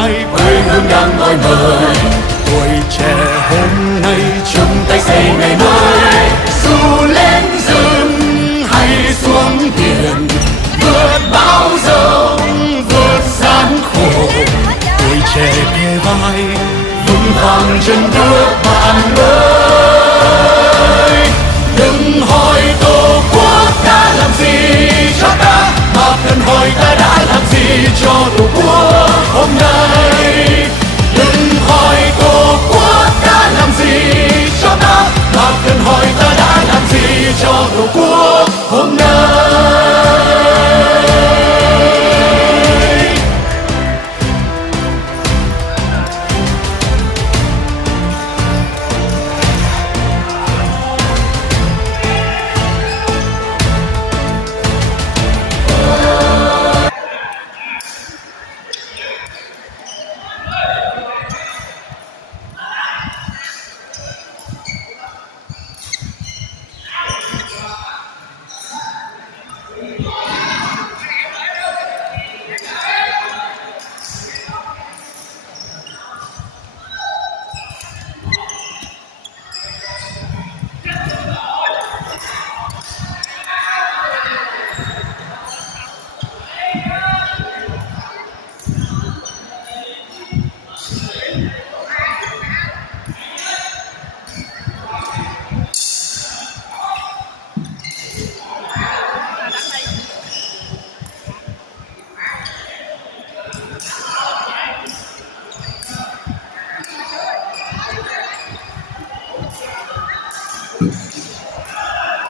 vai quê hương đang gọi mời. Tuổi trẻ hôm nay chung tay xây ngày mới, dù lên rừng hay xuống biển, vượt bão giông vượt gian khổ. Tuổi trẻ kề vai vững vàng chân bước bạn ơi. Đừng hỏi tổ quốc đã làm gì cho ta, mà cần hỏi ta đã làm gì cho tổ quốc hôm nay.